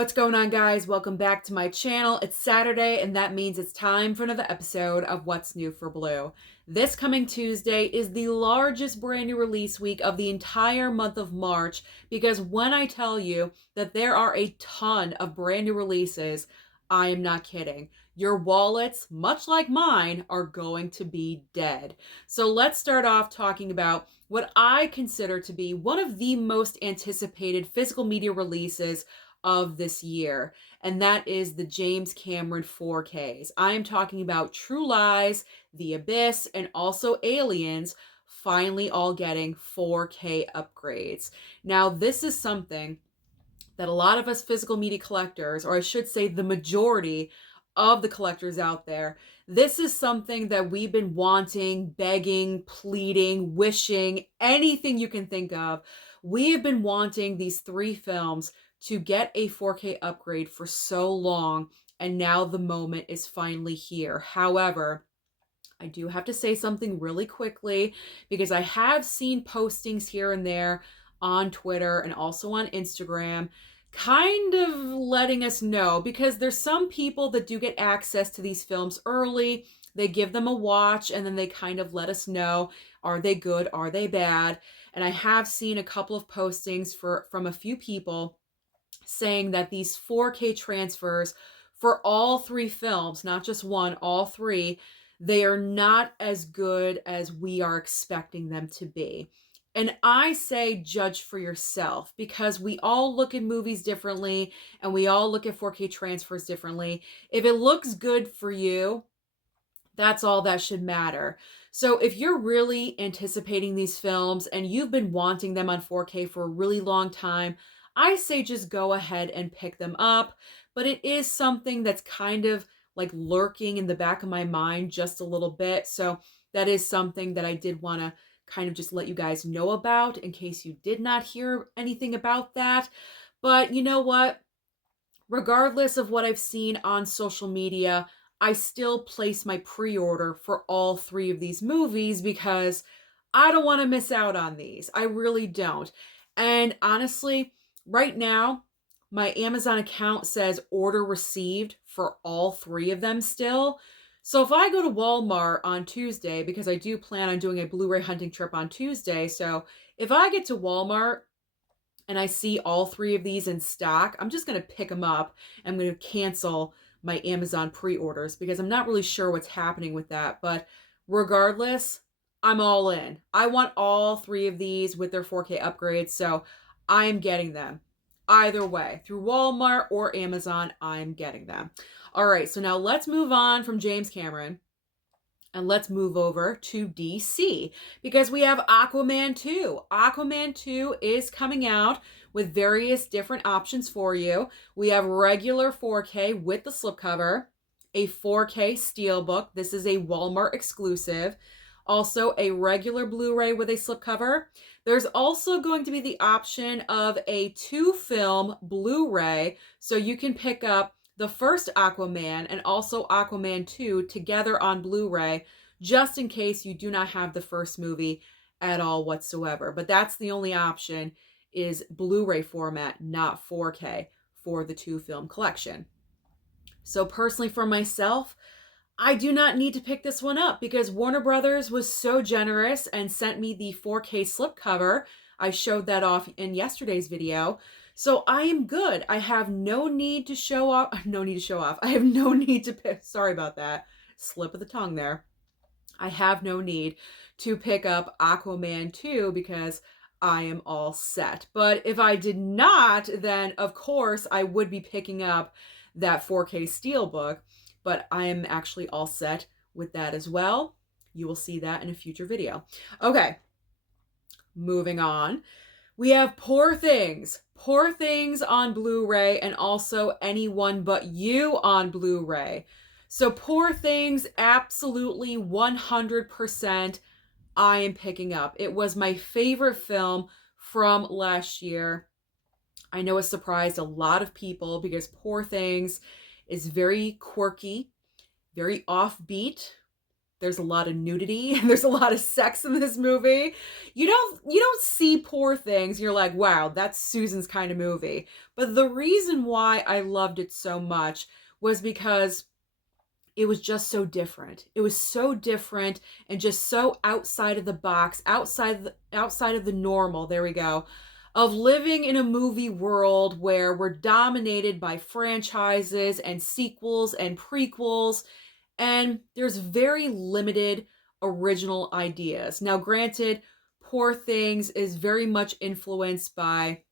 What's going on, guys? Welcome back to my channel. It's Saturday, and that means it's time for another episode of What's New for Blue. This coming Tuesday is the largest brand new release week of the entire month of March, because when I tell you that there are a ton of brand new releases, I am not kidding. Your wallets, much like mine, are going to be dead. So let's start off talking about what I consider to be one of the most anticipated physical media releases of this year, and that is the James Cameron 4Ks. I am talking about True Lies, The Abyss, and also Aliens finally all getting 4K upgrades. Now, this is something that a lot of us physical media collectors, or I should say the majority of the collectors out there, this is something that we've been wanting, begging, pleading, wishing, anything you can think of. We have been wanting these three films to get a 4K upgrade for so long, and now the moment is finally here. However, I do have to say something really quickly, because I have seen postings here and there on Twitter and also on Instagram kind of letting us know, because there's some people that do get access to these films early. They give them a watch and then they kind of let us know, are they good, are they bad? And I have seen a couple of postings from a few people saying that these 4K transfers for all three films, not just one, all three, they are not as good as we are expecting them to be. And I say judge for yourself, because we all look at movies differently and we all look at 4K transfers differently. If it looks good for you, that's all that should matter. So if you're really anticipating these films and you've been wanting them on 4K for a really long time, I say just go ahead and pick them up. But it is something that's kind of like lurking in the back of my mind just a little bit. So that is something that I did want to kind of just let you guys know about in case you did not hear anything about that. But you know what? Regardless of what I've seen on social media, I still place my pre-order for all three of these movies because I don't want to miss out on these. I really don't. And honestly, right now, my Amazon account says order received for all three of them still. So if I go to Walmart on Tuesday, because I do plan on doing a Blu-ray hunting trip on Tuesday, so if I get to Walmart and I see all three of these in stock, I'm just going to pick them up. I'm going to cancel my Amazon pre-orders because I'm not really sure what's happening with that. But regardless, I'm all in. I want all three of these with their 4K upgrades, so I'm getting them. Either way, through Walmart or Amazon, I'm getting them. All right, so now let's move on from James Cameron. And let's move over to DC, because we have Aquaman 2. Aquaman 2 is coming out with various different options for you. We have regular 4K with the slipcover, a 4K Steelbook. This is a Walmart exclusive. Also, a regular Blu-ray with a slipcover. There's also going to be the option of a 2-film Blu-ray, so you can pick up the first Aquaman and also Aquaman 2 together on Blu-ray, just in case you do not have the first movie at all whatsoever. But that's the only option, is Blu-ray format, not 4K, for the 2-film collection. So personally for myself, I do not need to pick this one up because Warner Brothers was so generous and sent me the 4K slipcover. I showed that off in yesterday's video. So I am good. I have no need to show off. No need to show off. I have no need to pick. Sorry about that. Slip of the tongue there. I have no need to pick up Aquaman 2 because I am all set. But if I did not, then of course I would be picking up that 4K Steelbook. But I am actually all set with that as well. You will see that in a future video. Okay, moving on. We have Poor Things. Poor Things on Blu-ray, and also Anyone But You on Blu-ray. So Poor Things, absolutely 100% I am picking up. It was my favorite film from last year. I know it surprised a lot of people because Poor Things is very quirky, very offbeat, There's a lot of nudity and there's a lot of sex in this movie. You don't see Poor Things. You're like, wow, that's Susan's kind of movie. But the reason why I loved it so much was because it was just so different. It was so different and just so outside of the box, outside of the normal. There we go. Of living in a movie world where we're dominated by franchises and sequels and prequels, and there's very limited original ideas. Now, granted, Poor Things is very much influenced by,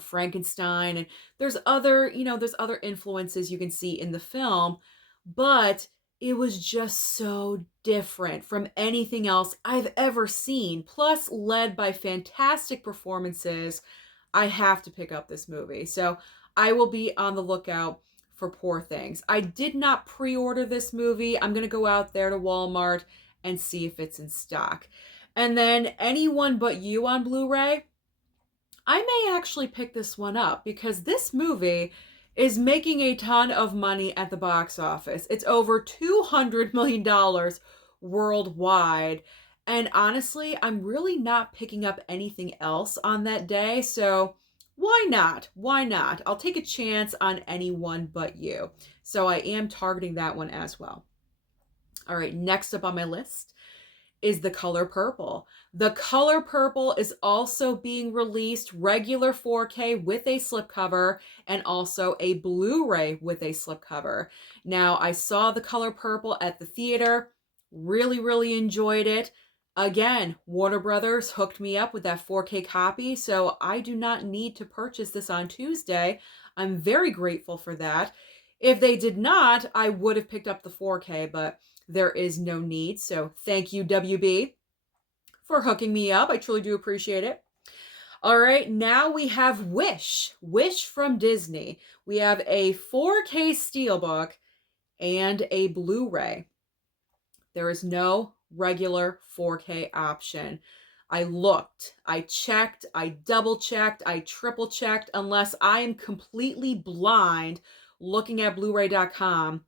Frankenstein, and there's other influences you can see in the film, but it was just so different from anything else I've ever seen, plus led by fantastic performances. I have to pick up this movie. So I will be on the lookout for Poor Things. I did not pre-order this movie. I'm going to go out there to Walmart and see if it's in stock. And then Anyone But You on Blu-ray. I may actually pick this one up because this movie is making a ton of money at the box office. It's over $200 million worldwide. And honestly, I'm really not picking up anything else on that day. So why not? Why not? I'll take a chance on Anyone But You. So I am targeting that one as well. All right, next up on my list is The Color Purple. The Color Purple is also being released regular 4K with a slipcover and also a Blu-ray with a slipcover. Now, I saw The Color Purple at the theater, really enjoyed it. Again, Warner Brothers hooked me up with that 4K copy, so I do not need to purchase this on Tuesday. I'm very grateful for that. If they did not, I would have picked up the 4K, but there is no need. So thank you, WB, for hooking me up. I truly do appreciate it. All right, now we have Wish from Disney. We have a 4K Steelbook and a Blu-ray. There is no regular 4K option. I looked, I checked, I double-checked, I triple-checked, unless I am completely blind looking at Blu-ray.com.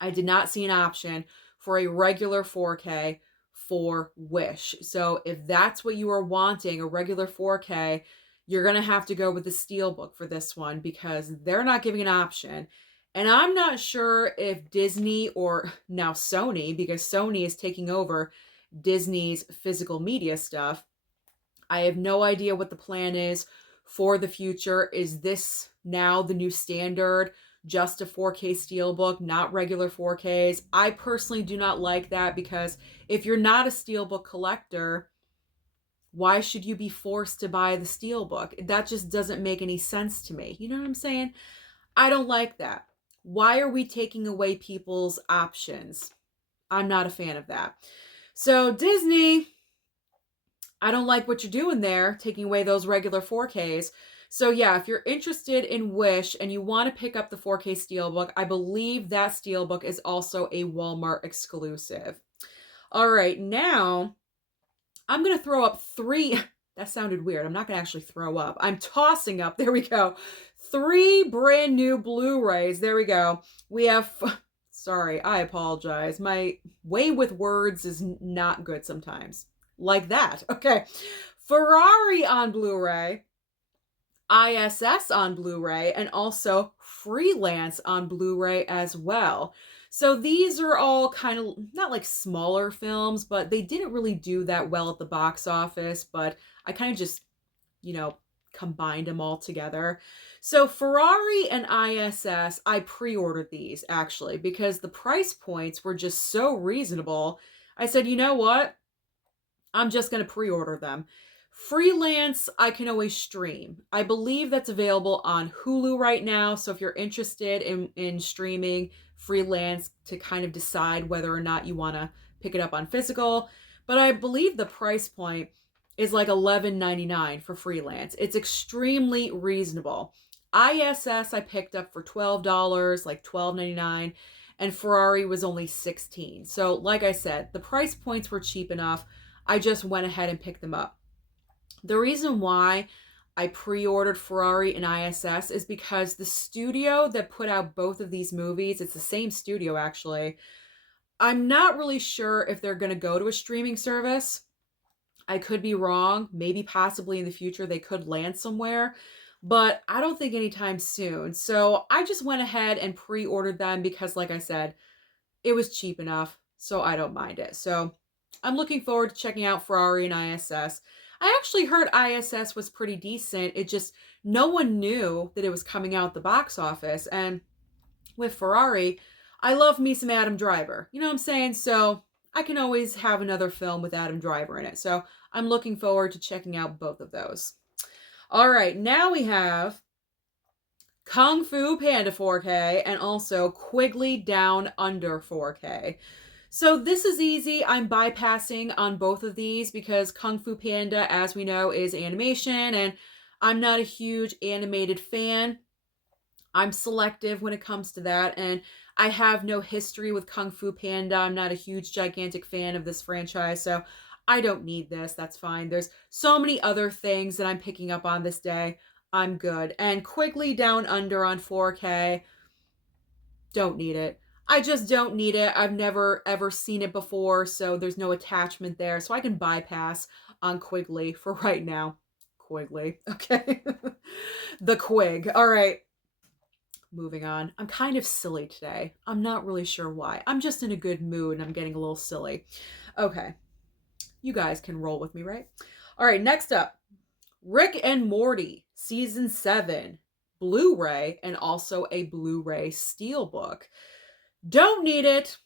I did not see an option for a regular 4K for Wish. So if that's what you are wanting, a regular 4K, you're going to have to go with the Steelbook for this one because they're not giving an option. And I'm not sure if Disney or now Sony, because Sony is taking over Disney's physical media stuff. I have no idea what the plan is for the future. Is this now the new standard? Just a 4K Steelbook, not regular 4Ks. I personally do not like that because if you're not a Steelbook collector, why should you be forced to buy the Steelbook? That just doesn't make any sense to me. You know what I'm saying? I don't like that. Why are we taking away people's options? I'm not a fan of that. So Disney, I don't like what you're doing there, taking away those regular 4Ks. So yeah, if you're interested in Wish and you want to pick up the 4K Steelbook, I believe that Steelbook is also a Walmart exclusive. All right, now I'm going to throw up three. That sounded weird. I'm not going to actually throw up. I'm tossing up. There we go. 3 brand new Blu-rays. There we go. We have, sorry, I apologize. My way with words is not good sometimes. Like that. Okay. Ferrari on Blu-ray. I.S.S. on Blu-ray, and also Freelance on Blu-ray as well. So these are all kind of not like smaller films, but they didn't really do that well at the box office, but I kind of just, combined them all together. So Ferrari and I.S.S., I pre-ordered these actually because the price points were just so reasonable. I said, you know what? I'm just going to pre-order them. Freelance, I can always stream. I believe that's available on Hulu right now. So if you're interested in streaming Freelance to kind of decide whether or not you want to pick it up on physical. But I believe the price point is like $11.99 for Freelance. It's extremely reasonable. I.S.S. I picked up for $12, like $12.99. And Ferrari was only $16. So like I said, the price points were cheap enough. I just went ahead and picked them up. The reason why I pre-ordered Ferrari and I.S.S. is because the studio that put out both of these movies, it's the same studio actually, I'm not really sure if they're going to go to a streaming service. I could be wrong. Maybe possibly in the future they could land somewhere, but I don't think anytime soon. So I just went ahead and pre-ordered them because, like I said, it was cheap enough, so I don't mind it. So I'm looking forward to checking out Ferrari and ISS. I actually heard ISS was pretty decent. It just, no one knew that it was coming out the box office. And with Ferrari, I love me some Adam Driver. You know what I'm saying? So I can always have another film with Adam Driver in it. So I'm looking forward to checking out both of those. All right, now we have Kung Fu Panda 4K and also Quigley Down Under 4K. So this is easy. I'm bypassing on both of these because Kung Fu Panda, as we know, is animation, and I'm not a huge animated fan. I'm selective when it comes to that, and I have no history with Kung Fu Panda. I'm not a huge, gigantic fan of this franchise, so I don't need this. That's fine. There's so many other things that I'm picking up on this day. I'm good. And Quigley Down Under on 4K, don't need it. I just don't need it. I've never ever seen it before, so there's no attachment there. So I can bypass on Quigley for right now. Quigley, okay. The Quig. All right. Moving on. I'm kind of silly today. I'm not really sure why. I'm just in a good mood and I'm getting a little silly. Okay. You guys can roll with me, right? All right, next up. Rick and Morty, Season 7, Blu-ray, and also a Blu-ray Steelbook. Don't need it.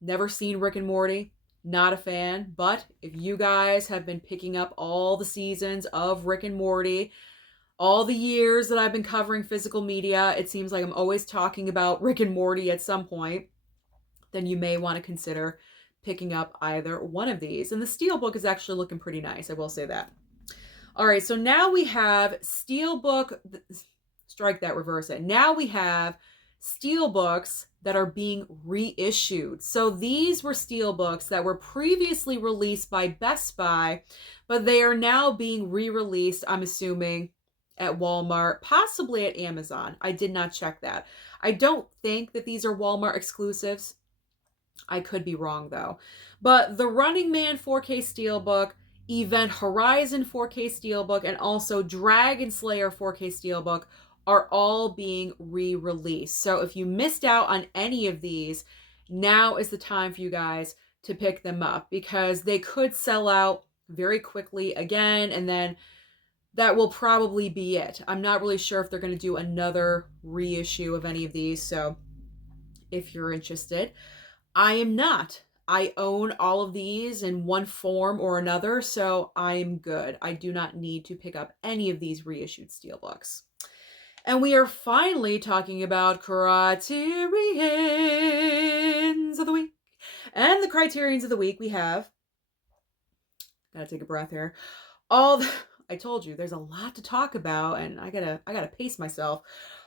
Never seen Rick and Morty. Not a fan. But if you guys have been picking up all the seasons of Rick and Morty, all the years that I've been covering physical media, it seems like I'm always talking about Rick and Morty at some point, then you may want to consider picking up either one of these. And the Steelbook is actually looking pretty nice, I will say that. All right, so now we have Steelbook, strike that, reverse it. Now we have Steelbooks that are being reissued. So these were Steelbooks that were previously released by Best Buy, but they are now being re-released, I'm assuming, at Walmart, possibly at Amazon. I did not check that. I don't think that these are Walmart exclusives. I could be wrong though. But the Running Man 4K Steelbook, Event Horizon 4K Steelbook, and also Dragonslayer 4K Steelbook are all being re-released. So if you missed out on any of these, now is the time for you guys to pick them up because they could sell out very quickly again, and then that will probably be it. I'm not really sure if they're going to do another reissue of any of these, so if you're interested. I am not. I own all of these in one form or another, so I'm good. I do not need to pick up any of these reissued Steelbooks. And we are finally talking about Criterions of the Week. And the Criterions of the Week we have, gotta take a breath here, I told you, there's a lot to talk about, and I gotta pace myself.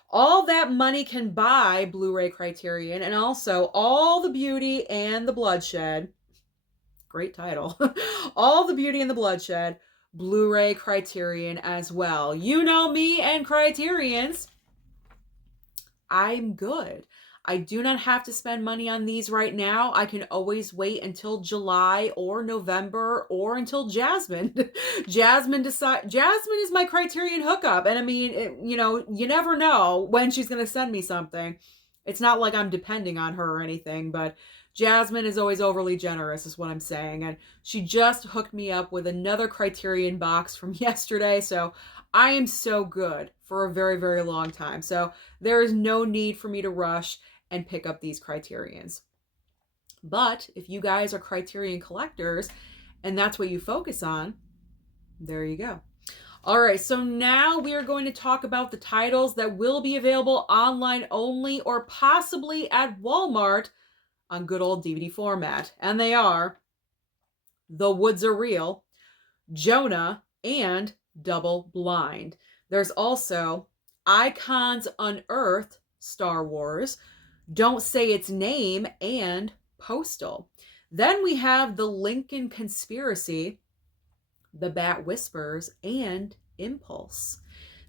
All That Money Can Buy Blu-ray Criterion, and also All the Beauty and the Bloodshed. Great title. All the Beauty and the Bloodshed Blu-ray Criterion as well. You know me and Criterions. I'm good. I do not have to spend money on these right now. I can always wait until July or November or until Jasmine. Jasmine is my Criterion hookup. And I mean, you never know when she's going to send me something. It's not like I'm depending on her or anything, but Jasmine is always overly generous is what I'm saying. And she just hooked me up with another Criterion box from yesterday. So I am so good for a very, very long time. So there is no need for me to rush and pick up these Criterions. But if you guys are Criterion collectors and that's what you focus on, there you go. All right, so now we are going to talk about the titles that will be available online only or possibly at Walmart on good old DVD format. And they are The Woods Are Real, Jonah, and Double Blind. There's also Icons Unearthed, Star Wars, Don't Say Its Name, and Postal. Then we have The Lincoln Conspiracy, The Bat Whispers, and Impulse.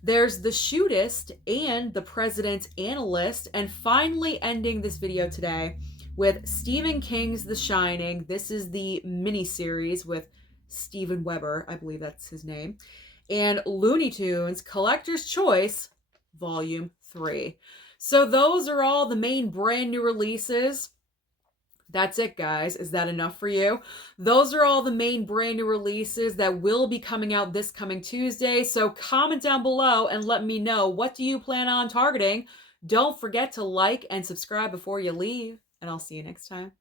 There's The Shootist and The President's Analyst. And finally ending this video today, with Stephen King's The Shining. This is the miniseries with Steven Weber, I believe that's his name, and Looney Tunes Collector's Choice Volume 3. So those are all the main brand new releases. That's it, guys. Is that enough for you? Those are all the main brand new releases that will be coming out this coming Tuesday. So comment down below and let me know, what do you plan on targeting? Don't forget to like and subscribe before you leave, and I'll see you next time.